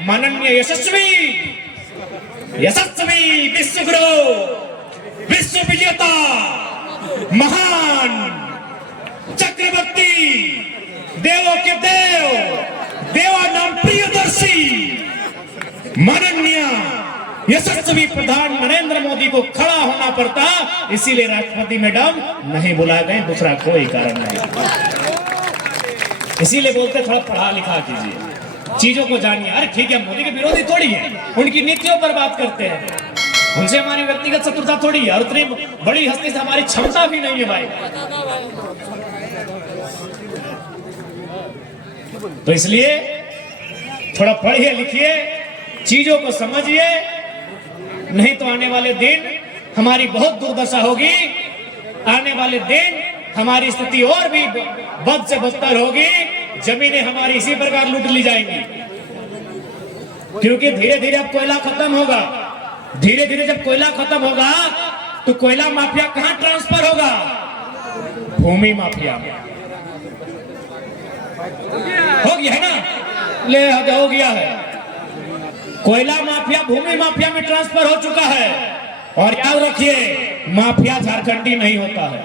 माननीय यशस्वी विश्वगुरु, विश्व विजेता, महान चक्रवर्ती, देवों के देव, देवानाम प्रियदर्शी, माननीय यशस्वी प्रधान नरेंद्र मोदी को खड़ा होना पड़ता, इसीलिए राष्ट्रपति मैडम नहीं बुलाए गए, दूसरा कोई कारण नहीं। इसीलिए बोलते थोड़ा पढ़ा लिखा कीजिए, चीजों को जानिए। अरे ठीक है, मोदी के विरोधी थोड़ी है, उनकी नीतियों पर बात करते हैं, उनसे हमारी व्यक्तिगत शत्रुता थोड़ी है, और उतनी बड़ी हस्ती से हमारी क्षमता भी नहीं है भाई। तो इसलिए थोड़ा पढ़िए लिखिए, चीजों को समझिए, नहीं तो आने वाले दिन हमारी बहुत दुर्दशा होगी। आने वाले दिन हमारी स्थिति और भी बद से बदतर होगी, जमीनें हमारी इसी प्रकार लूट ली जाएंगी, क्योंकि धीरे धीरे अब कोयला खत्म होगा। धीरे धीरे जब कोयला खत्म होगा तो कोयला माफिया कहां ट्रांसफर होगा? भूमि माफिया में। हो गया है ना, ले हो गया है, कोयला माफिया भूमि माफिया में ट्रांसफर हो चुका है। और याद रखिए, माफिया झारखंडी नहीं होता है,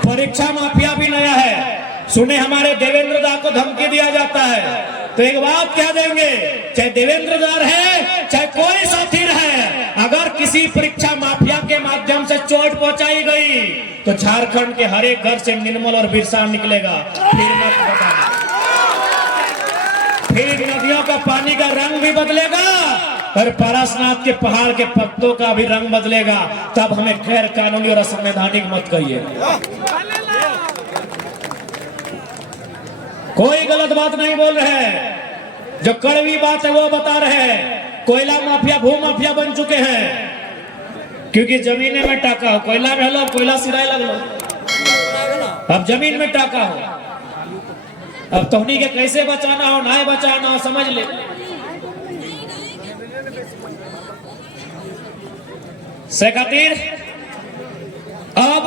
परीक्षा माफिया भी नया है। सुने हमारे देवेंद्र दा को धमकी दिया जाता है, तो एक बात कह देंगे, चाहे देवेंद्र दा है चाहे कोई साथी रहे, अगर किसी परीक्षा माफिया के माध्यम से चोट पहुंचाई गई तो झारखंड के हर एक घर से निर्मल और बिरसा निकलेगा। फिर मत बताना, फिर नदियों का पानी का रंग भी बदलेगा और पारसनाथ के पहाड़ के पत्तों का भी रंग बदलेगा। तब हमें गैर कानूनी और असंवैधानिक मत कहिए। कोई गलत बात नहीं बोल रहे हैं, जो कड़वी बात है वो बता रहे हैं। कोयला माफिया भू माफिया बन चुके हैं, क्योंकि जमीने में टाका हो, कोयला में लो, कोयला सिराए लग लो, अब जमीन में टाका हो। अब तोहनी के कैसे बचाना हो, ना बचाना हो, समझ ले। से खातिर अब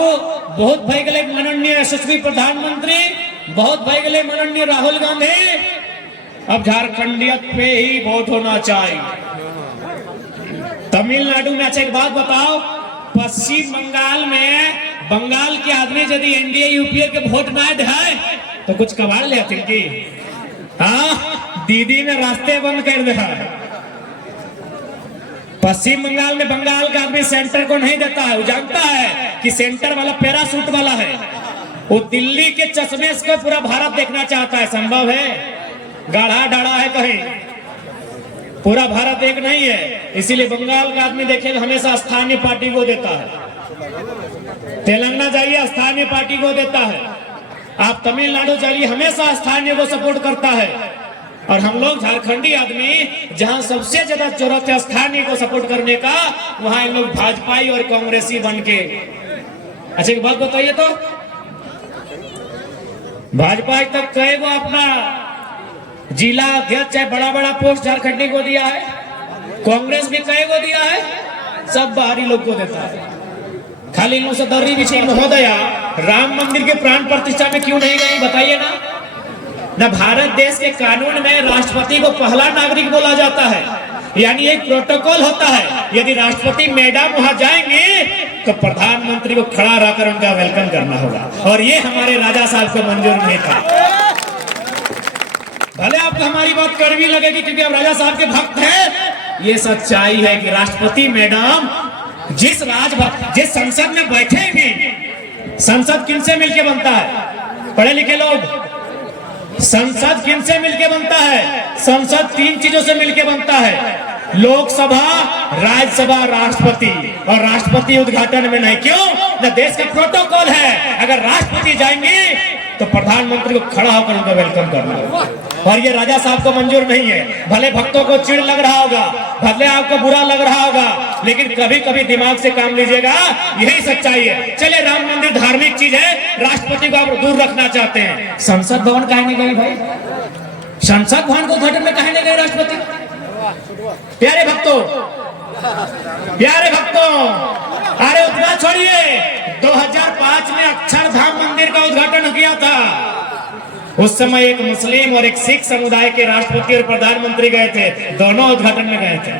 बहुत भाई गले माननीय यशस्वी प्रधानमंत्री, बहुत भाई गले माननीय राहुल गांधी, अब झारखंडियत पे ही वोट होना चाहिए। तमिलनाडु में अच्छा एक बात बताओ, पश्चिम बंगाल में बंगाल के आदमी यदि एनडीए यूपीए के वोट ना है तो कुछ कबाड़ ले आते की? हाँ, दीदी ने रास्ते बंद कर दिया। पश्चिम बंगाल में बंगाल का आदमी सेंटर को नहीं देता है, वो जानता है कि सेंटर वाला पैरासूट वाला है। वो दिल्ली के चश्मे से पूरा भारत देखना चाहता है, संभव है? गाढ़ा डाढ़ा है कहीं, पूरा भारत एक नहीं है। इसीलिए बंगाल का आदमी देखेगा हमेशा स्थानीय पार्टी को देता है। तेलंगाना जाइए, स्थानीय पार्टी को देता है। आप तमिलनाडु जाइए, हमेशा स्थानीय को सपोर्ट करता है। और हम लोग झारखंडी आदमी, जहां सबसे ज्यादा जरूरत है स्थानीय को सपोर्ट करने का, वहां इन लोग भाजपाई और कांग्रेसी बन के। अच्छा एक बात बताइए तो, भाजपा आज तक कई वो अपना जिला अध्यक्ष चाहे बड़ा बड़ा पोस्ट झारखंडी को दिया है? कांग्रेस भी कई को दिया है? सब बाहरी लोग को देता है। खाली लोग से दर्री बिछी महोदया राम मंदिर के प्राण प्रतिष्ठा में क्यों नहीं गई, बताइए ना। न भारत देश के कानून में राष्ट्रपति को पहला नागरिक बोला जाता है, यानी एक प्रोटोकॉल होता है। यदि राष्ट्रपति मैडम वहां जाएंगे तो प्रधानमंत्री को खड़ा रहकर उनका वेलकम करना होगा, और ये हमारे राजा साहब को मंजूर नहीं था। भले आपको हमारी बात कड़वी लगेगी क्योंकि आप राजा साहब के भक्त हैं, ये सच्चाई है कि राष्ट्रपति मैडम जिस जिस संसद में बैठेंगे, संसद किनसे मिलके बनता है? पढ़े लिखे लोग, संसद किनसे मिलके बनता है? संसद तीन चीजों से मिलके बनता है, लोकसभा, राज्यसभा, राष्ट्रपति। और राष्ट्रपति उद्घाटन में नहीं, क्यों? न देश का प्रोटोकॉल है, अगर राष्ट्रपति जाएंगे तो प्रधानमंत्री को खड़ा होकर उनका वेलकम करना होगा, और ये राजा साहब को मंजूर नहीं है। भले भक्तों को चिढ़ लग रहा होगा, भले आपको बुरा लग रहा होगा, लेकिन कभी कभी दिमाग से काम लीजिएगा, यही सच्चाई है। चले, राम मंदिर धार्मिक चीज है, राष्ट्रपति को आप दूर रखना चाहते हैं, संसद भवन काहे नहीं गए भाई? संसद भवन को उद्घाटन में काहे नहीं गए राष्ट्रपति? प्यारे भक्तों, प्यारे भक्तों, अरे उतना छोड़िए, 2005 में अक्षरधाम मंदिर का उद्घाटन किया था। उस समय एक मुस्लिम और एक सिख समुदाय के राष्ट्रपति और प्रधानमंत्री गए थे, दोनों उद्घाटन में गए थे।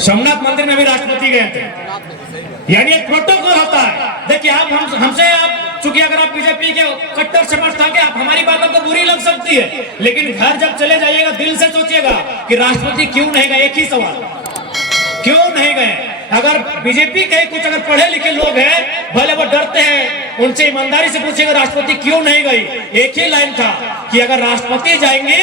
सोमनाथ मंदिर में भी राष्ट्रपति गए थे। यानी एक प्रोटोकॉल होता है। देखिए आप हमसे आप चूंकि अगर आप बीजेपी के कट्टर समर्थक हैं, आप हमारी बातों को बुरी लग सकती है, लेकिन घर जब चले जाइएगा दिल से सोचिएगा कि राष्ट्रपति क्यों नहीं गए। एक ही सवाल, क्यों नहीं गए? अगर बीजेपी के कुछ अगर पढ़े लिखे लोग हैं, भले वो डरते हैं, उनसे ईमानदारी से पूछिएगा राष्ट्रपति क्यों नहीं गई। एक ही लाइन था कि अगर राष्ट्रपति जाएंगे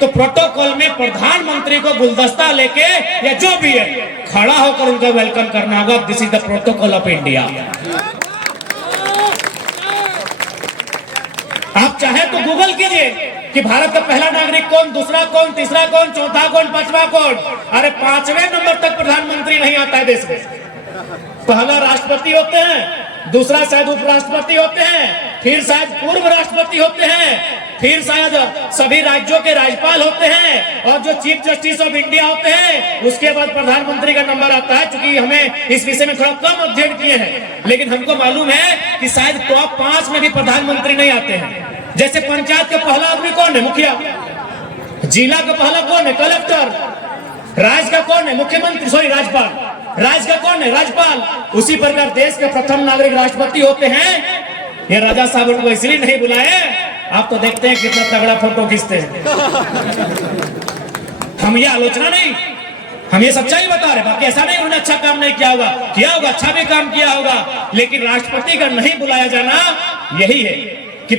तो प्रोटोकॉल में प्रधानमंत्री को गुलदस्ता लेके या जो भी है खड़ा होकर उनका वेलकम करना होगा। This is the protocol of India. आप चाहे तो गूगल कीजिए कि भारत का पहला नागरिक कौन, दूसरा कौन, तीसरा कौन, चौथा कौन, पांचवा कौन। अरे 5वें नंबर तक प्रधानमंत्री नहीं आता है देश में। पहला राष्ट्रपति होते हैं, दूसरा शायद उपराष्ट्रपति होते हैं, फिर शायद पूर्व राष्ट्रपति होते हैं, फिर शायद सभी राज्यों के राज्यपाल होते हैं, और जो चीफ जस्टिस ऑफ इंडिया होते हैं उसके बाद प्रधानमंत्री का नंबर आता है। क्योंकि हमें इस विषय में थोड़ा कम अध्ययन किए हैं, लेकिन हमको मालूम है कि शायद टॉप 5 में भी प्रधानमंत्री नहीं आते हैं। जैसे पंचायत का पहला आदमी कौन है? मुखिया। जिला का पहला कौन है? कलेक्टर। राज्य का कौन है? मुख्यमंत्री, सॉरी राज्यपाल। राज्य का कौन है? राज्यपाल। उसी प्रकार देश के प्रथम नागरिक राष्ट्रपति होते हैं। ये राजा साहब उनको इसलिए नहीं बुलाए, आप तो देखते हैं कितना तगड़ा फोटो खींचते हैं। हम ये आलोचना नहीं, हम ये सच्चाई बता रहे। बाकी ऐसा नहीं उन्होंने अच्छा काम नहीं किया होगा, अच्छा भी काम किया होगा, लेकिन राष्ट्रपति का नहीं बुलाया जाना यही है कि